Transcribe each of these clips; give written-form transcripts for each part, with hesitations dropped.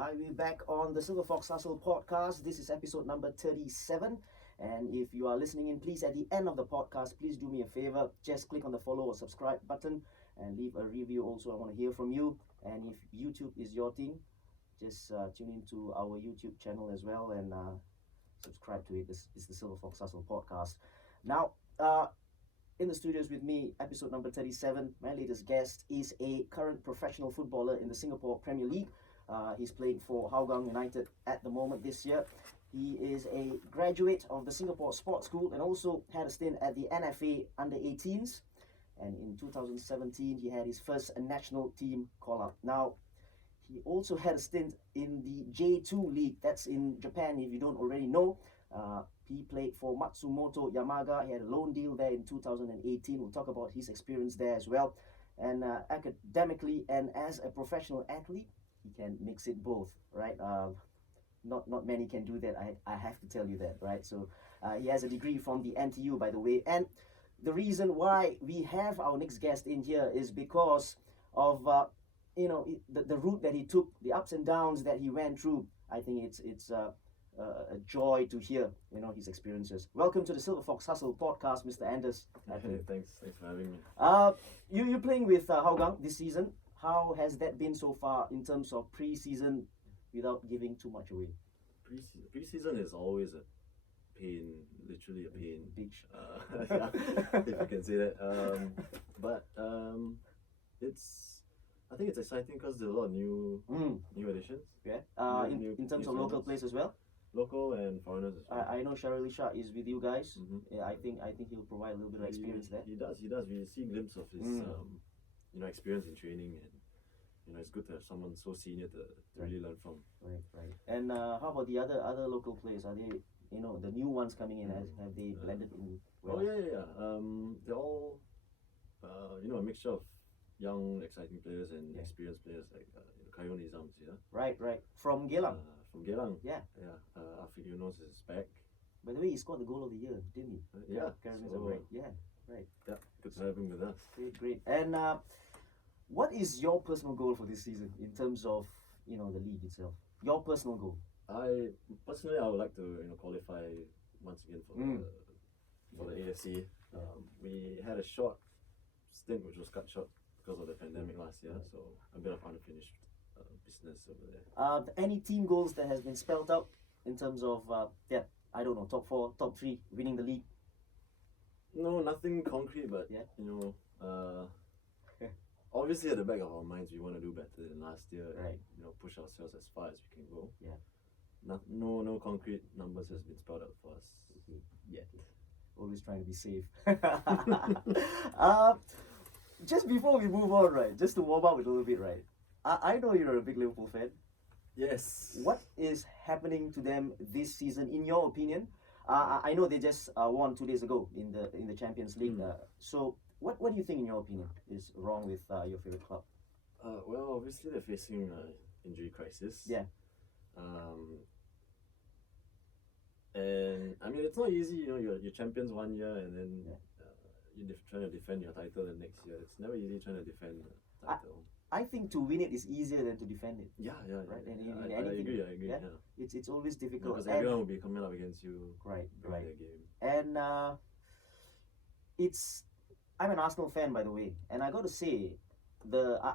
Hi, we're back on the Silverfox Hustle podcast. This is episode number 37. And if you are listening in, please, at the end of the podcast, please do me a favor. Just click on the follow or subscribe button and leave a review also. I want to hear from you. And if YouTube is your thing, just tune into our YouTube channel as well and subscribe to it. This is the Silverfox Hustle podcast. Now, in the studios with me, episode number 37, my latest guest is a current professional footballer in the Singapore Premier League. He's playing for Hougang United at the moment this year. He is a graduate of the Singapore Sports School and also had a stint at the NFA under-18s. And in 2017, he had his first national team call-up. Now, he also had a stint in the J2 League. That's in Japan, if you don't already know. He played for Matsumoto Yamaga. He had a loan deal there in 2018. We'll talk about his experience there as well. And academically and as a professional athlete, he can mix it both, right? Not many can do that. I have to tell you that, right? So he has a degree from the NTU, by the way. And the reason why we have our next guest in here is because of the route that he took, the ups and downs that he went through. I think it's a joy to hear his experiences. Welcome to the Silverfox Hustle podcast, Mr. Anders. Hey, thanks for having me. You're playing with Hougang this season. How has that been so far in terms of pre-season, without giving too much away? Pre-season is always a pain, literally a pain. Bitch. Yeah, if you can say that. But I think it's exciting because there's a lot of new additions. Yeah. New In terms of local players as well. Local and foreigners as well. I know Sharali Shah is with you guys. Yeah, I think he'll provide a little bit of experience there. He does. We see a glimpse of his experience in training, and it's good to have someone so senior to really learn from. Right. And how about the other local players? Are they the new ones coming in? Have they blended in well? Oh yeah. They're all a mixture of young, exciting players and experienced players like Kayon Izams, Right. From Geylang. From Geylang. Yeah. Afi Yunos is back. By the way, he scored the goal of the year, didn't he? Yeah. Right. Yeah. Right. Yeah. Good to have him with us. Great. And what is your personal goal for this season in terms of the league itself? Your personal goal. I would like to qualify once again for the AFC. We had a short stint which was cut short because of the pandemic last year, so a bit of unfinished business over there. Any team goals that has been spelled out in terms of I don't know, top 4, top 3, winning the league? No, nothing concrete, but obviously at the back of our minds we want to do better than last year, right? And push ourselves as far as we can go. Yeah. No concrete numbers has been spelled out for us yet. Always trying to be safe. Just before we move on, right? Just to warm up a little bit, right? I know you're a big Liverpool fan. Yes. What is happening to them this season, in your opinion? I know they just won 2 days ago in the Champions League. So what do you think, in your opinion, is wrong with your favorite club? Well, obviously they're facing an injury crisis. Yeah. And I mean, it's not easy. You're champions 1 year and then you're trying to defend your title the next year. It's never easy trying to defend the title. I think to win it is easier than to defend it. Yeah. Right. And I agree. Yeah? It's always difficult. Because everyone will be coming up against you. Right. Their game. And I'm an Arsenal fan, by the way, and I got to say,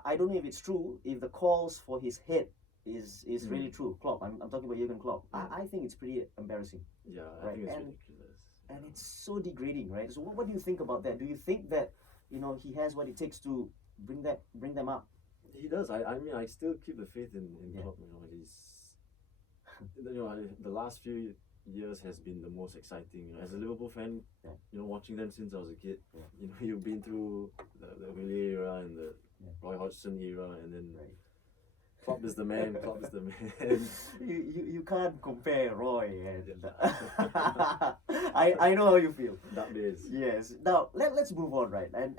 I don't know if it's true, if the calls for his head is really true. Klopp, I'm talking about Jurgen Klopp. I think it's pretty embarrassing. Yeah, I right? think it's ridiculous. And it's so degrading, right? So what do you think about that? Do you think that he has what it takes to bring them up? He does. I mean, I still keep the faith in Klopp. He's the last few years has been the most exciting. As a Liverpool fan, watching them since I was a kid. You've been through the Willie era and the Roy Hodgson era, and then Klopp is the man. Klopp is the man. You can't compare Roy and I know how you feel. That is. Yes. Now let's move on, right? And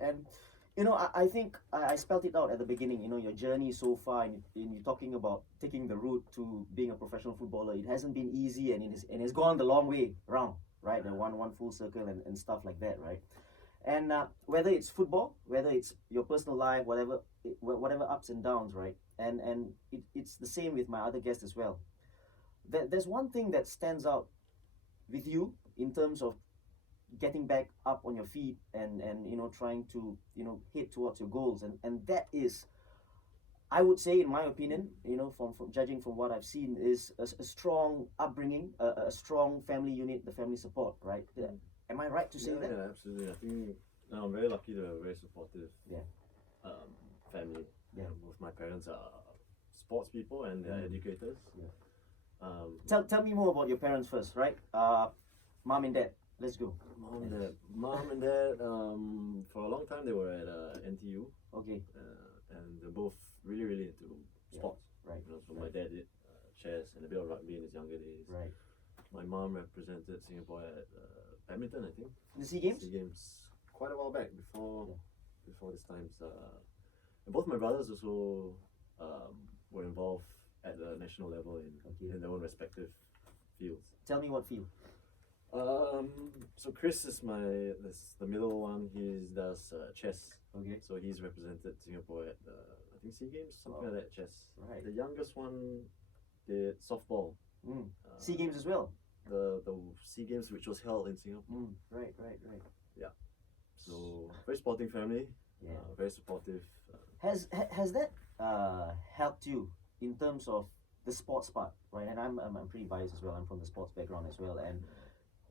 I think I spelled it out at the beginning. Your journey so far, in you talking about taking the route to being a professional footballer. It hasn't been easy, and it's gone the long way round, right? The one full circle and stuff like that, right? And whether it's football, whether it's your personal life, whatever ups and downs, right? and it's the same with my other guests as well. There's one thing that stands out with you in terms of getting back up on your feet and trying to head towards your goals, and that is, I would say, in my opinion, from judging from what I've seen, is a strong upbringing, a strong family unit, the family support, right? Am I right to say that? Yeah, absolutely. I think I'm very lucky to have a very supportive family. Yeah. Both my parents are sports people and they're educators. Yeah. Tell me more about your parents first, right? Mom and dad. Let's go. Mom and dad. For a long time they were at NTU. Okay. And they're both really, really into sports. Right. So my dad did chess and a bit of rugby in his younger days. Right. My mom represented Singapore at badminton, I think. The SEA Games? SEA Games quite a while back before this times. And both my brothers also were involved at the national level in their own respective fields. Tell me what field. So Chris is the middle one. He does chess. Okay. So he's represented Singapore at I think SEA Games, something like that. Chess. Right. The youngest one did softball. SEA Games as well. The SEA Games, which was held in Singapore. Right. Yeah. So very sporting family. Yeah. Very supportive. Has that helped you in terms of the sports part, right? And I'm pretty biased as well. I'm from the sports background as well. And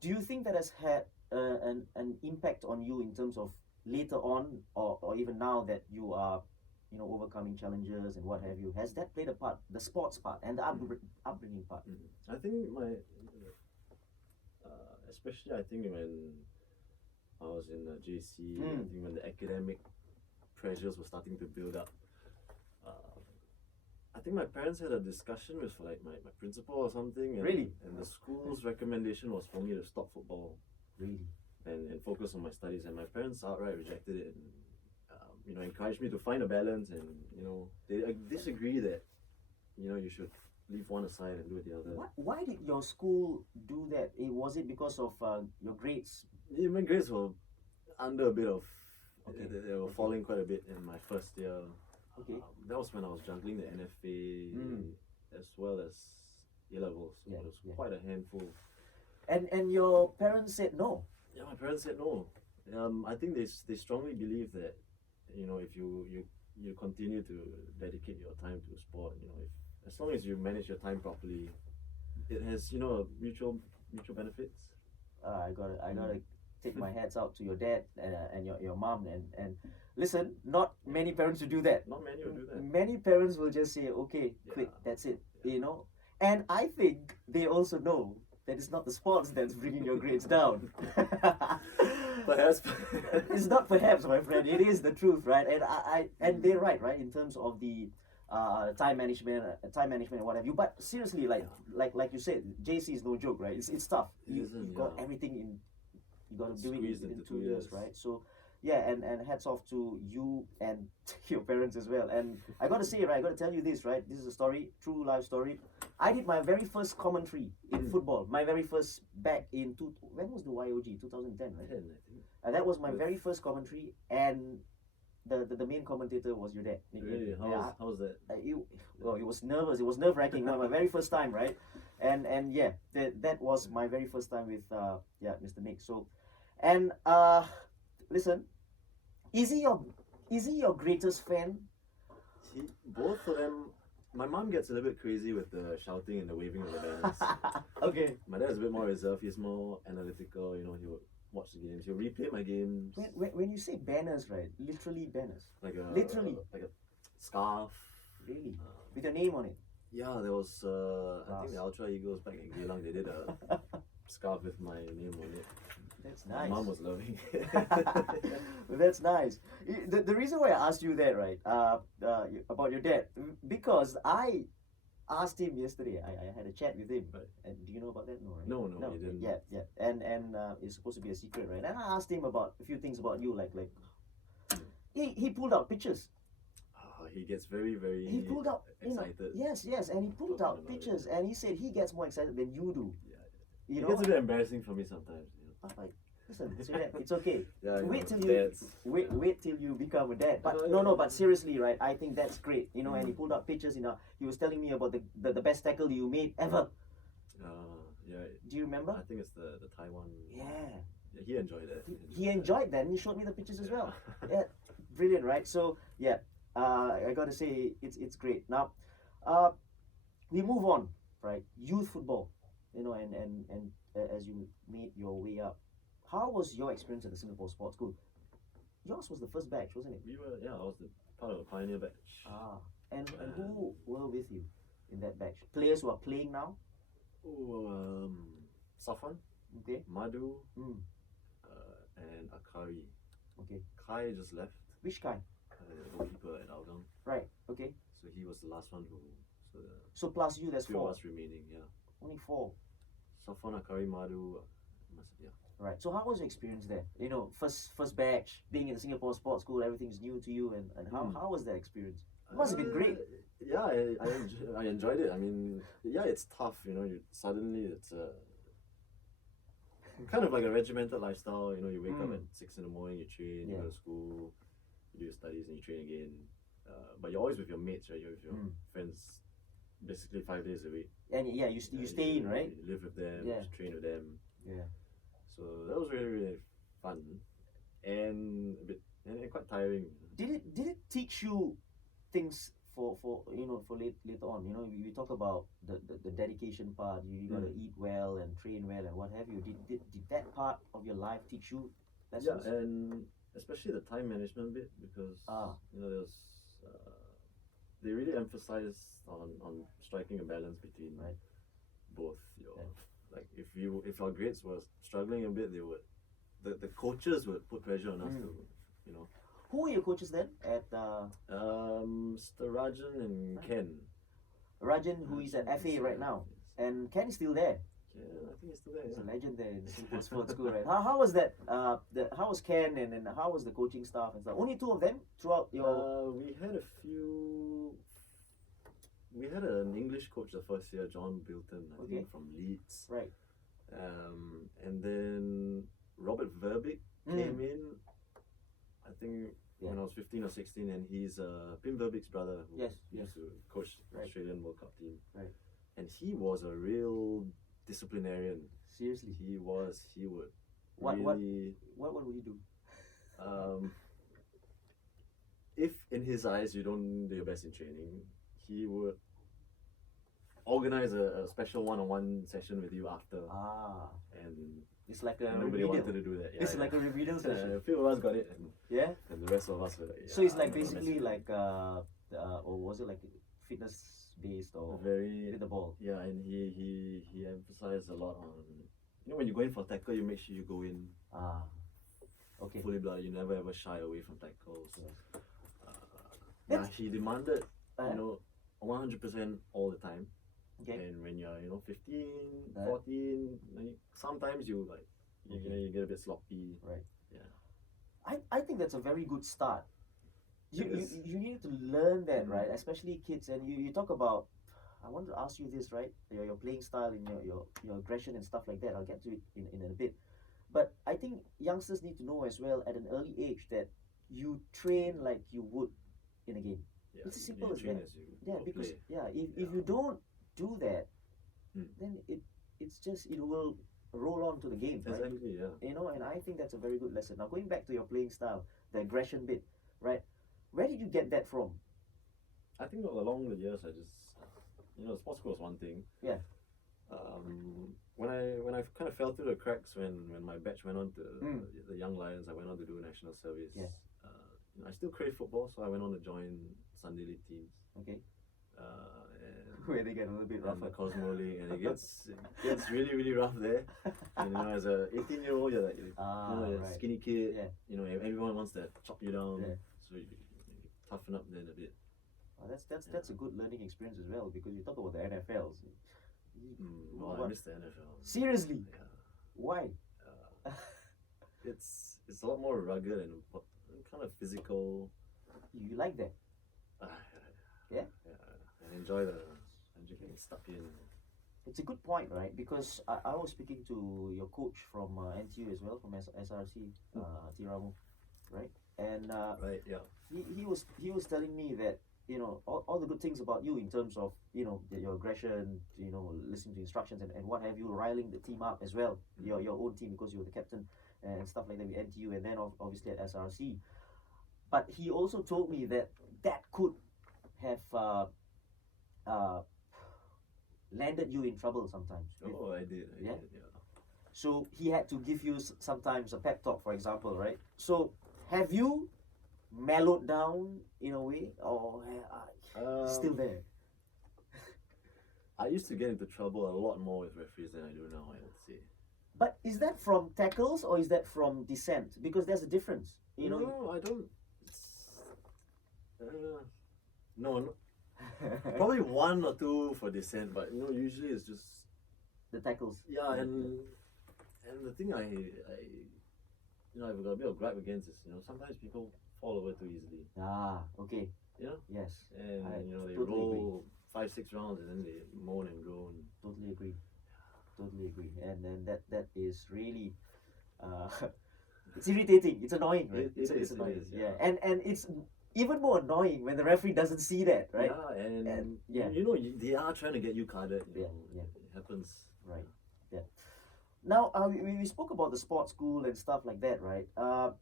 do you think that has had an impact on you in terms of later on, or even now that you are, overcoming challenges and what have you? Has that played a part, the sports part and the upbringing part? I think especially I think when I was in JC, I think when the academic pressures were starting to build up, I think my parents had a discussion with my principal or something. And, Really? And the school's recommendation was for me to stop football. Really? And focus on my studies. And my parents outright rejected it and encouraged me to find a balance. And they disagree that you should leave one aside and do the other. Why did your school do that? Was it because of your grades? Yeah, my grades were under a bit of. They were falling quite a bit in my first year. Okay. That was when I was juggling the NFA as well as A levels. So it was quite a handful. And your parents said no. Yeah, my parents said no. I think they strongly believe that if you continue to dedicate your time to sport, as long as you manage your time properly, it has mutual benefits. I gotta take my hats out to your dad and your mom and listen. Not many parents will do that. Not many will do that. Many parents will just say, okay, quit, that's it. And I think they also know that it's not the sports that's bringing your grades down. Perhaps. It's not perhaps, my friend. It is the truth, right? And they're right, in terms of the time management and what have you. But seriously, like you said, JC is no joke, right? It's tough. You've got everything in. You got to do it in 2 years, right? So yeah, and hats off to you and your parents as well. And I got to say, right, I got to tell you this, right? This is a story, true life story. I did my very first commentary in football. My very first back in when was the YOG? 2010, right? 10, I think. That was my very first commentary, and the main commentator was your dad. Really? How was that? It was nervous. It was nerve wracking. My very first time, right? And yeah, that was my very first time with Mr. Nick. So, and listen, is he your greatest fan? Both of them. My mom gets a little bit crazy with the shouting and the waving of the banners. Okay. My dad's a bit more reserved. He's more analytical. He would watch the games. He'll replay my games. When you say banners, right? Literally banners. Like a scarf. Really? With your name on it. Yeah, there was I think the Ultra Eagles back in Geylang. They did a scarf with my name on it. That's nice. My mom was loving it. That's nice. The reason why I asked you that, right, about your dad, because I asked him yesterday. I had a chat with him. Right. And do you know about that? No, right? No, you didn't. Yeah. And it's supposed to be a secret, right? And I asked him about a few things about you, like he pulled out pictures. He gets very, very he pulled out excited. Yes, and he pulled out pictures, and he said he gets more excited than you do. Yeah. It gets a bit embarrassing for me sometimes. I'm like, Listen, it's okay. Yeah, you Wait know, till you dads. wait till you become a dad. But No, no, but seriously, right? I think that's great. You know, and he Mm. pulled out pictures. He was telling me about the best tackle you made ever. Yeah. Do you remember? I think it's the Taiwan. Yeah. Yeah, he enjoyed it. He enjoyed that, and he showed me the pictures as well. Yeah, brilliant, right? So yeah, I gotta say it's great. Now, we move on, right? Youth football, as you made your way up, how was your experience at the Singapore Sports School? Yours was the first batch, wasn't it? I was part of the pioneer batch. And who were with you in that batch? Players who are playing now? Safwan, Okay. Madhu, Mm. and Akari. Okay. Kai just left. Which guy? The goalkeeper at Hougang. Right. Okay. So he was the last one who. So the So plus you, there's few of four. us remaining. Yeah. Only four. Safwan, Akari, Madhu. Yeah. Right. So how was your experience there? You know, first batch, being in the Singapore Sports School, everything's new to you, and how was that experience? It must have been great. Yeah, I enjoyed it. I mean, yeah, it's tough. You know, suddenly it's kind of like a regimented lifestyle. You know, you wake up at 6 in the morning, you train, you go to school, you do your studies, and you train again. But you're always with your mates, right? You're with your friends, basically 5 days a week. And yeah, you stay in, right? You live with them, you train with them. Yeah. So that was really, really fun, and quite tiring. Did it teach you things for later on? You know, we talk about the dedication part. You gotta eat well and train well and what have you. Did that part of your life teach you lessons? Yeah, and especially the time management bit, because you know there's they really emphasize on striking a balance between both your like if our grades were struggling a bit, they would the coaches would put pressure on us to, you know. Who were your coaches then at Mr. Rajan and Ken. Rajan, who is at FA right now, and Ken is still there. Yeah, I think he's still there. He's a legend there in the Singapore Sports School, right? How was that? How was Ken and how was the coaching staff and stuff? Only two of them throughout your. We had a few. We had an English coach the first year, John Bilton, I think from Leeds. Right. And then Robert Verbeek came in, I think when I was 15 or 16, and he's Pim Verbeek's brother who used to coach the Australian World Cup team. Right. And he was a real disciplinarian. Seriously? He would What really... What would he do? If in his eyes you don't do your best in training, he would organize a special one-on-one session with you after. And it's like a nobody remedial. wanted to do that. It's like a remedial session. A few of us got it, and and the rest of us were like, so it's like basically like or was it like fitness based or very with the ball? Yeah, and he emphasized a lot on, you know, when you go in for tackle, you make sure you go in fully blooded. You never ever shy away from tackles. He demanded, you know, 100% all the time. Okay. And when you're, you know, 15, 14, sometimes you get a bit sloppy. Right. Yeah. I think that's a very good start. You need to learn that, right? Especially kids. And you talk about, I want to ask you this, right? Your playing style and your aggression and stuff like that. I'll get to it in a bit. But I think youngsters need to know as well at an early age that you train like you would in a game. Yeah, it's as simple as train that. as you Because play. if you don't do that, then it will roll on to the game, right? Exactly, yeah. You know, and I think that's a very good lesson. Now going back to your playing style, the aggression bit, right? Where did you get that from? I think along the years, I just, you know, sports school was one thing. Yeah. When I kind of fell through the cracks when my batch went on to the Young Lions, I went on to do national service. Yeah. You know, I still crave football, so I went on to join Sunday League teams. Okay. And Where they get a little bit rougher. the Cosmo League, and it gets really, really rough there. And you know, as a 18-year-old, you're like, you know, you're a skinny kid. Yeah. You know, everyone wants to chop you down. Yeah. So you toughen up then a bit. That's a good learning experience as well, because you talk about the NFLs. I miss the NFL. Seriously? Yeah. Why? It's a lot more rugged and kind of physical. You like that? Yeah. I enjoy getting stuck in. It's a good point, right? Because I was speaking to your coach from NTU as well, from SRC, Tiramu, right? And Right. Yeah. he was telling me that all the good things about you in terms of your aggression, listening to instructions and what have you, riling the team up as well, your own team because you were the captain and stuff like that with NTU and then obviously at SRC. But he also told me that could have uh, landed you in trouble sometimes. Oh, I did. I Yeah? did. Yeah. So he had to give you sometimes a pep talk, for example, right? So have you mellowed down in a way, or still there? I used to get into trouble a lot more with referees than I do now, I would say. But is that from tackles or is that from dissent? Because there's a difference. No, I don't. No, probably one or two for dissent, but usually it's just the tackles. yeah. And the thing I've got a bit of gripe against is sometimes people fall over too easily. Okay. Yes. And I they totally roll 5-6 rounds and then they moan and groan. Totally agree. And then that is really it's irritating. It's annoying, right? It It's is, annoying. yeah. And it's even more annoying when the referee doesn't see that, right? Yeah, and yeah. They are trying to get you carded. Yeah. It happens. Right. Yeah. Now we spoke about the sports school and stuff like that, right? How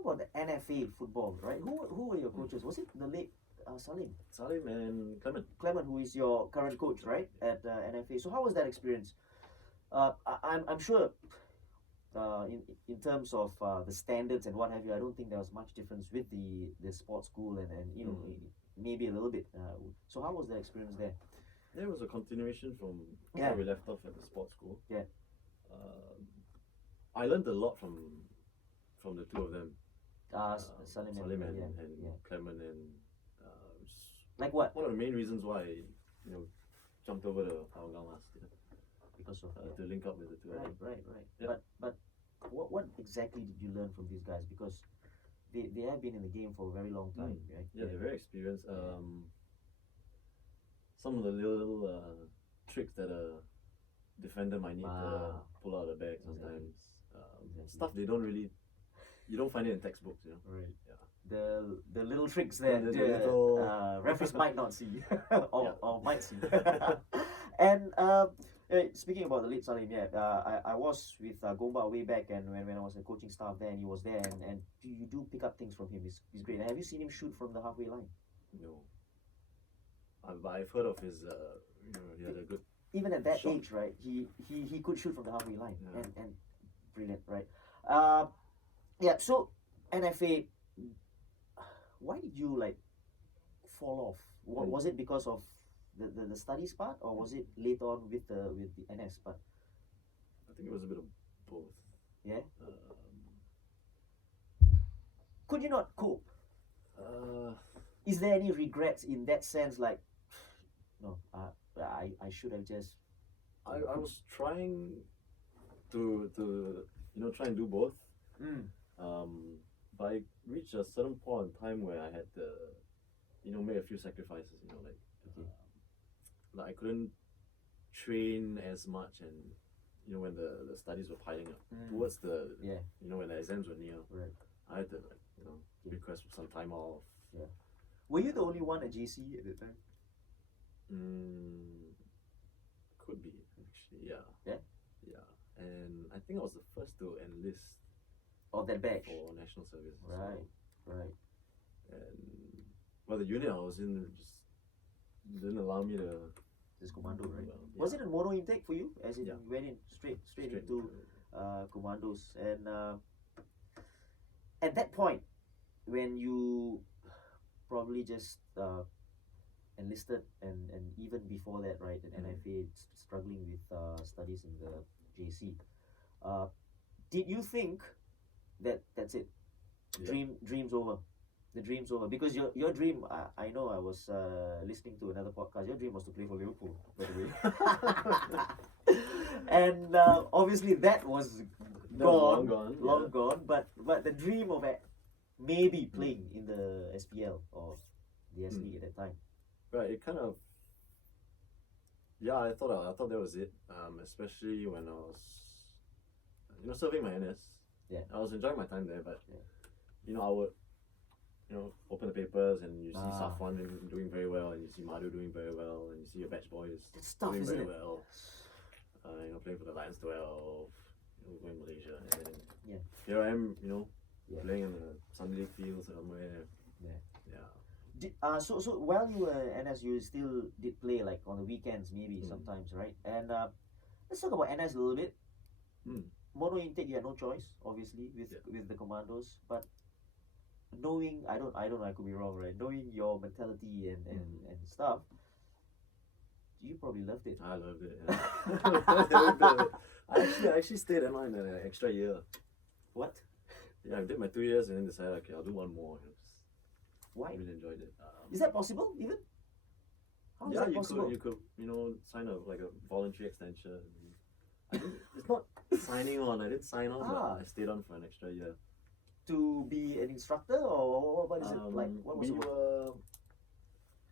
about the NFA football, right? Who were your coaches? Was it the late Salim and Clement. Clement, who is your current coach, right, at NFA? So how was that experience? I'm sure. In terms of the standards and what have you, I don't think there was much difference with the sports school and maybe a little bit. So how was the experience there? There was a continuation from Yeah. where we left off at the sports school. Yeah. I learned a lot from the two of them. Salim Salim and yeah. Clement, and Like what? one of the main reasons why I jumped over to Hougang last year Because of to link up with the two of them. right. Yeah. But what exactly did you learn from these guys? Because they have been in the game for a very long time, right? Yeah, they're very experienced. Some of the little tricks that a defender might need to pull out of the bag sometimes. Stuff you don't find it in textbooks, Right. Yeah. The little tricks that The little referees might not see or, Yeah. or might see. And speaking about the late Salim, I was with Gomba way back, and when I was a coaching staff there, and he was there, and you do pick up things from him. He's great. Have you seen him shoot from the halfway line? No. I've heard of his. He had a good. Even at that Shot. age, right? He could shoot from the halfway line, Yeah. and brilliant, right? So NFA, why did you fall off? Was it because of the studies part, or was it later on with the NS part? I think it was a bit of both. Yeah. Could you not cope? Is there any regrets in that sense? Like, no, I should have just. I was trying to try and do both. But I reached a certain point in time where I had to make a few sacrifices. Like I couldn't train as much, and when the studies were piling up towards the when the exams were near, Right. I had to request for some time off. Were you the only one at JC at the time? Could be actually, yeah. Yeah? And I think I was the first to enlist Or that batch? for national service. as Right. well. Right. And the unit I was in just didn't allow me to. This commando, right? Yeah. Was it a mono intake for you? As in Yeah. you went in straight into commandos, and at that point when you probably just enlisted, and even before that, right, at NFA, struggling with studies in the JC, did you think that that's it, Yeah. dream's over? The dream's over, because your dream, I know, I was listening to another podcast, your dream was to play for Liverpool, by the way. And obviously that was Long long gone. gone, but the dream of maybe playing in the SPL or the S League at that time. Right, it kind of Yeah, I thought that was it. Especially when I was, serving my NS. Yeah. I was enjoying my time there, but Yeah. I would, open the papers and you see Ah. Safwan doing very well, and you see Madhu doing very well, and you see your batch boys It's tough, doing isn't very it? well. Playing for the Lions 12, going Malaysia, and then Yeah. here I am, Yeah. playing in the Sunday League field somewhere. Yeah. Yeah. So while you were NS, you still did play like on the weekends, maybe sometimes, right? And let's talk about NS a little bit. Mono intake, you had no choice, obviously, with the Commandos, but knowing, I don't know, I could be wrong, right? Knowing your mentality and stuff, you probably loved it. I loved it. Yeah. I actually stayed in line an extra year. What? Yeah, I did my 2 years and then decided, okay, I'll do one more. Why? I really enjoyed it. Is that possible even? How is Yeah, that possible? you could, sign a voluntary extension. It's not signing on. I didn't sign on, but I stayed on for an extra year. To be an instructor, or what is it like? What was it?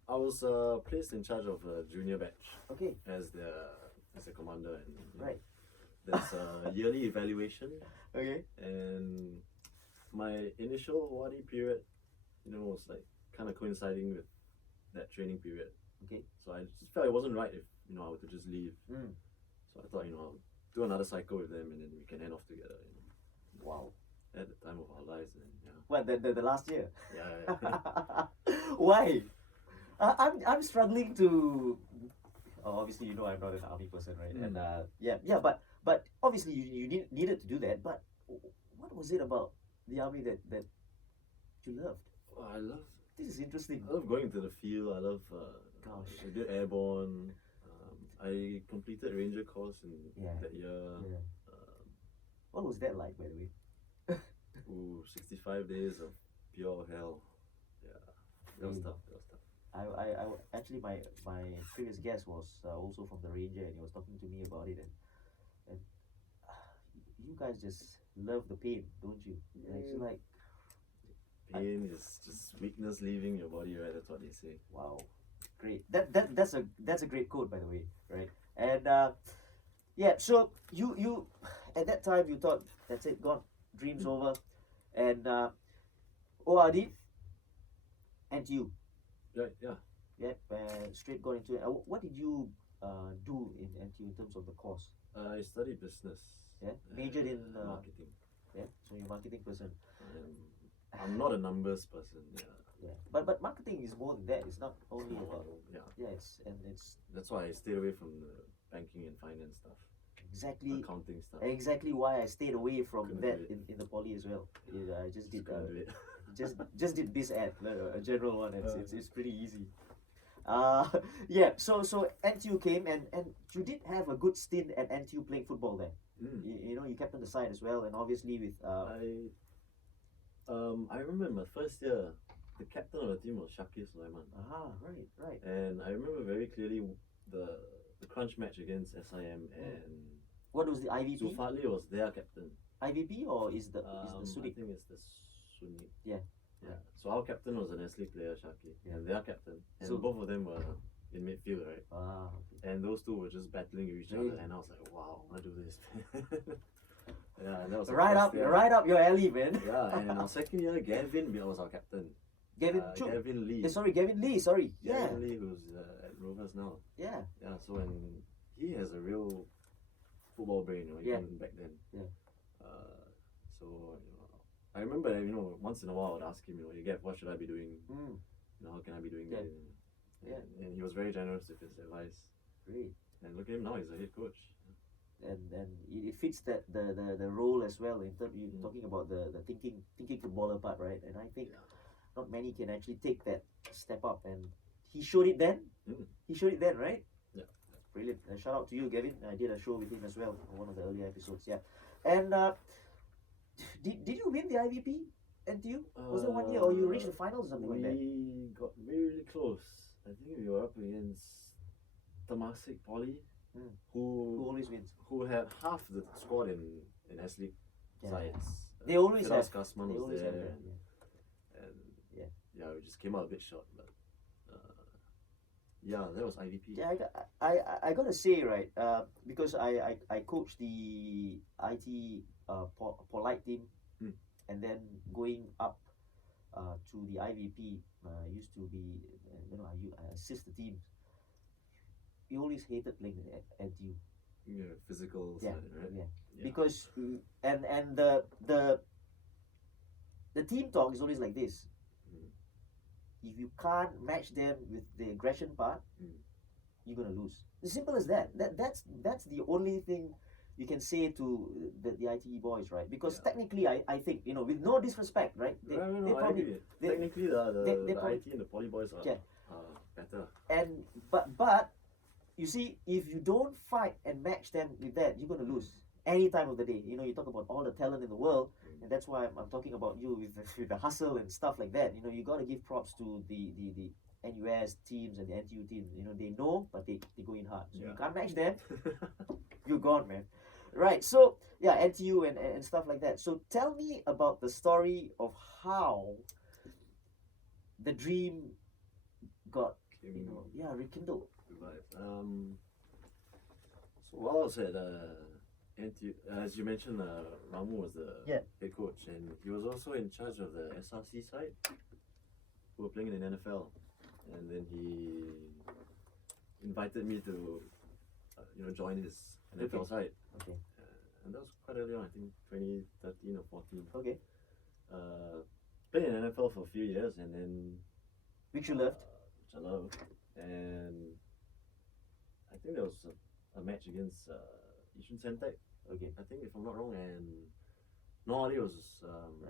I was placed in charge of a junior batch. Okay. As the commander, and right. There's a yearly evaluation. Okay. And my initial ORD period, was like kind of coinciding with that training period. Okay. So I just felt it wasn't right if I were to just leave. So I thought I'll do another cycle with them and then we can end off together. Wow. At the time of our lives, and yeah. What, the last year? Yeah. Why? I'm struggling to. Obviously, I'm not an army person, right? And but obviously you needed to do that. But what was it about the army that you loved? Oh, I love. This is interesting. I love going to the field. I love. Gosh. I did airborne. I completed ranger course in that year. Yeah. What was that like, by the way? 65 days of pure hell. Yeah, that was tough. I actually my previous guest was also from the Ranger, and he was talking to me about it, and you guys just love the pain, don't you? It's like pain is just weakness leaving your body, right? That's what they say. Wow, great. That's a great quote, by the way, right? And so you at that time you thought that's it, gone, dreams over, and ORD, and you. Right, yeah. Yep, and straight got into it. What did you do in NTU in terms of the course? I studied business. Yeah, majored in marketing. Yeah, so you're a marketing person. I'm not a numbers person. Yeah, but marketing is more than that. It's not only about it's that's why I stayed away from the banking and finance stuff. Exactly. Accounting stuff. Exactly why I stayed away from that in the poly as well. I just did just did biz ad, a general one. It's pretty easy. So NTU came and you did have a good stint at NTU playing football there. You kept on the side as well, and obviously with I remember in my first year, the captain of the team was Shakir Sulaiman. Right. And I remember very clearly the crunch match against SIM, and what was the IVP? Zulfadli was their captain. IVP or is the I Sudik? think it's the Sunik. Yeah. So our captain was an Nestle player, Shaki, and their captain, and So both of them were in midfield, right? Okay. And those two were just battling with each other, and I was like, wow, I want to do this. Yeah, and that was right up your alley, man. Yeah, and in our second year, Gavin was our captain. Gavin Lee. Gavin Lee. Sorry. Gavin Lee, who's at Rovers now. Yeah. Yeah. So when he has a real football brain, even back then. Yeah. So I remember once in a while I'd ask him, hey Gav, what should I be doing? How can I be doing that? And he was very generous with his advice. Great. And look at him now; he's a head coach. And it fits that the role as well in terms you talking about the thinking footballer part, right? And I think not many can actually take that step up, and he showed it then. He showed it then, right? Yeah. Brilliant. Shout out to you, Gavin. I did a show with him as well on one of the earlier episodes. Yeah. And did you win the IVP? NTU? Was it 1 year, or you reached the finals or something like that? We got really close. I think we were up against Temasek Poly, who always wins. Who had half the squad in S League sides. They always have. Kasman was there. And we just came out a bit short. But Yeah, that was IVP. Yeah, I gotta say, right, because I coached the IT polite team, and then going up to the IVP, used to be, I assist the team. You always hated playing at you. Yeah, physical Yeah, side, right? yeah. Yeah. Because and the team talk is always like this. If you can't match them with the aggression part, you're gonna lose. As simple as that. That's the only thing you can say to the ITE boys, right? Because technically, I think, with no disrespect, right? I agree. Technically, the IT and the poly boys are better. And but you see, if you don't fight and match them with that, you're gonna lose any time of the day. You talk about all the talent in the world, and that's why I'm talking about you with the hustle and stuff like that. You got to give props to the NUS teams and the NTU teams. They know, but they go in hard. So you can't match them, you're gone, man. Right. So yeah, NTU and stuff like that. So tell me about the story of how the dream got rekindled. Right. So while I was at NTU, as you mentioned, Ramu was the head coach, and he was also in charge of the SRC side, who were playing in the NFL, and then he invited me to, join his NFL side. Okay. And that was quite early on, I think 2013 or 14. Okay. Played in NFL for a few years, and then which you loved. Which I loved, and I think there was a match against Yishun Sentec. Okay. I think, if I'm not wrong, and Noali was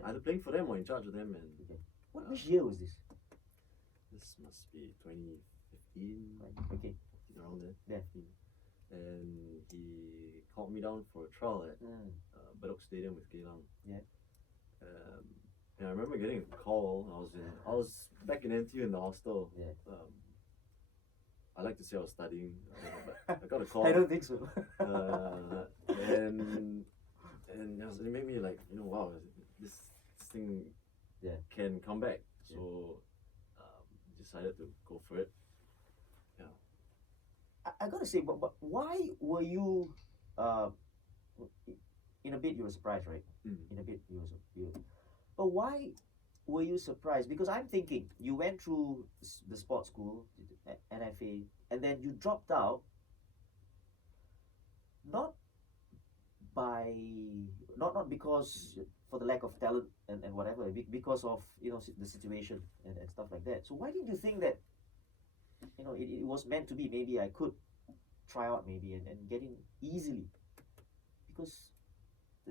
either playing for them or in charge of them. And which year was this? This must be 2015. Okay. Around there. Yeah. And he called me down for a trial at Bedok Stadium with Geylang. Yeah. And I remember getting a call. I was back in NTU in the hostel. Yeah. I like to say I was studying, but I got a call. I don't think so. And it made me like, wow, this thing can come back. So decided to go for it. Yeah. I gotta say, but why were you? In a bit you were surprised, right? In a bit you. But why were you surprised? Because I'm thinking you went through the sports school, NFA, and then you dropped out. Not because for the lack of talent and whatever, because of the situation and stuff like that. So why did you think that it was meant to be? Maybe I could try out maybe and get in easily, because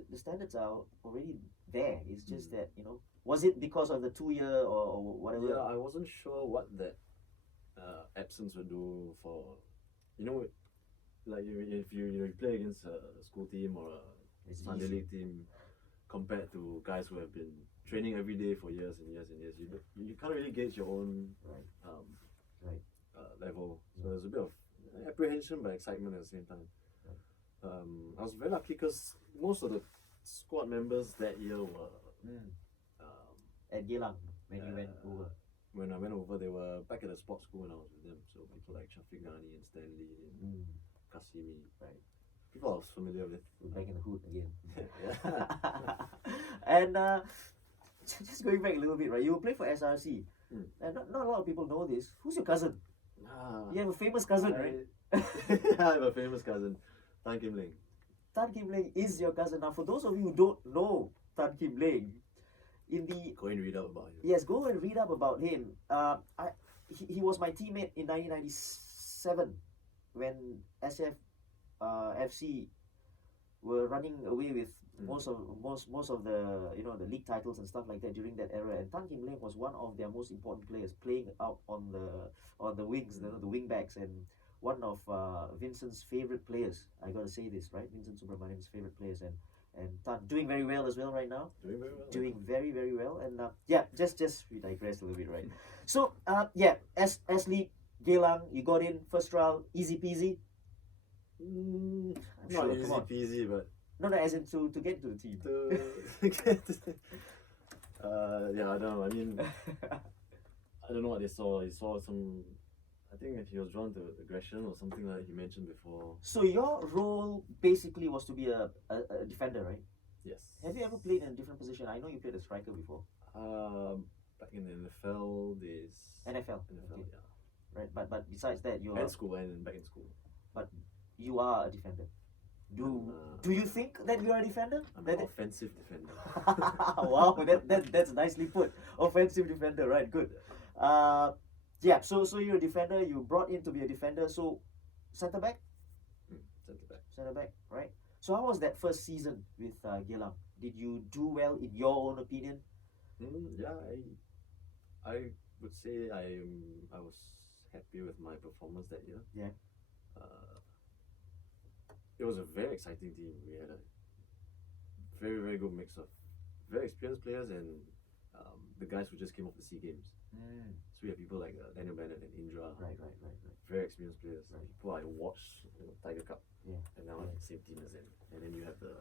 the standards are already there. It's just that was it because of the 2 year or whatever? Yeah, I wasn't sure what that absence would do for like if you play against a school team or a Sunday league team compared to guys who have been training every day for years and years and years. You can't really gauge your own level. So there's a bit of apprehension but excitement at the same time. I was very lucky because most of the squad members that year were at Geylang when you went over. When I went over, they were back at the sports school when I was with them. So people like Shafiq Ghani and Stanley and Kasimi. Right. People I was familiar with. Back in the hood again. And just going back a little bit, right? You play for SRC. And not a lot of people know this. Who's your cousin? You have a famous cousin, right? I have a famous cousin, Tan Kim Leng. Tan Kim Leng is your cousin. Now, for those of you who don't know Tan Kim Leng, go and read up about him. Yes, go and read up about him. He was my teammate in 1997 when SF FC were running away with most of the the league titles and stuff like that during that era. And Tan Kim Leng was one of their most important players, playing out on the wings, the wing backs, and one of Vincent's favorite players. I gotta say this, right? Vincent Subramanian's favorite players, and Tan doing very well as well right now. Doing very, very well. And just we digress a little bit, right? So S League, Geylang, you got in first trial, easy peasy. Not easy peasy, but no, as in to get into the team. I don't know. I mean, I don't know what they saw. He saw some. I think he was drawn to aggression or something like he mentioned before. So your role basically was to be a defender, right? Yes. Have you ever played in a different position? I know you played a striker before. Back in the NFL days. NFL. NFL, Okay. yeah. Right, but besides that, you are And school and back in school. but you are a defender. Do you think that you are a defender? I'm an offensive defender. Wow, that's nicely put. Offensive defender, right? Good. Yeah. So you're a defender. You brought in to be a defender. So centre back, Centre back. right? So how was that first season with Geylang? Did you do well in your own opinion? Yeah, I would say I was happy with my performance that year. Yeah. It was a very exciting team. We had a very, very good mix of very experienced players and the guys who just came off the SEA Games. So we have people like Daniel Bennett and Indra. Right. Very experienced players. Right. People I watched Tiger Cup. Yeah. And now I'm the same team as them. And then you have the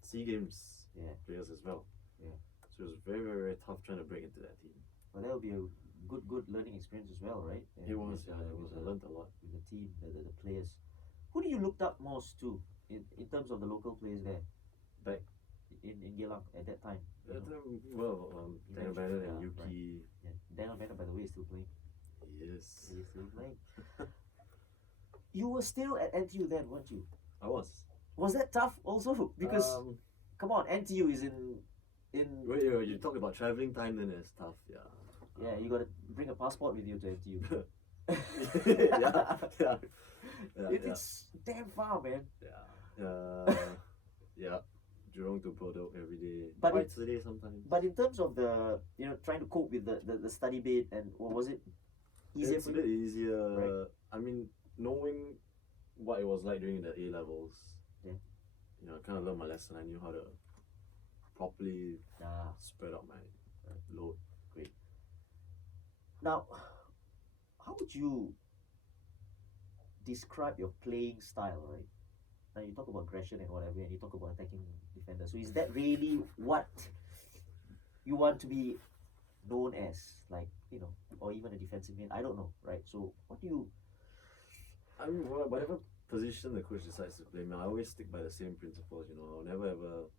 SEA Games players as well. Yeah. So it was very, very, very tough trying to break into that team. Well, that would be a good learning experience as well, right? It was, yeah, it was. I learned a lot. With the team, the players. Who do you looked up most to in terms of the local players there? Back in Geylang at that time? You know? Well, You Daniel mentioned, Bennett and yeah, Yuki. Yeah. Daniel Bennett, by the way, is still playing. Yes. He is still playing. You were still at NTU then, weren't you? I was. Was that tough also? Because come on, NTU is in Wait, you talk about traveling time, then it's tough. Yeah. yeah, you gotta bring a passport with you to NTU. yeah. It's damn far, man. Yeah. Jurong to Bedok every day. But Twice a day sometimes. But in terms of the trying to cope with the study bit and was it easier It's for a you? bit easier. Right. I mean, knowing what it was like during the A levels. Yeah. I kind of learned my lesson. I knew how to properly Ah, spread out my load. great. Now, how would you describe your playing style, right? Now you talk about aggression and whatever, and you talk about attacking defenders. So is that really what you want to be known as, like or even a defensive man? I don't know, right? So what do you? I mean, whatever position the coach decides to play me, I always stick by the same principles. I'll never ever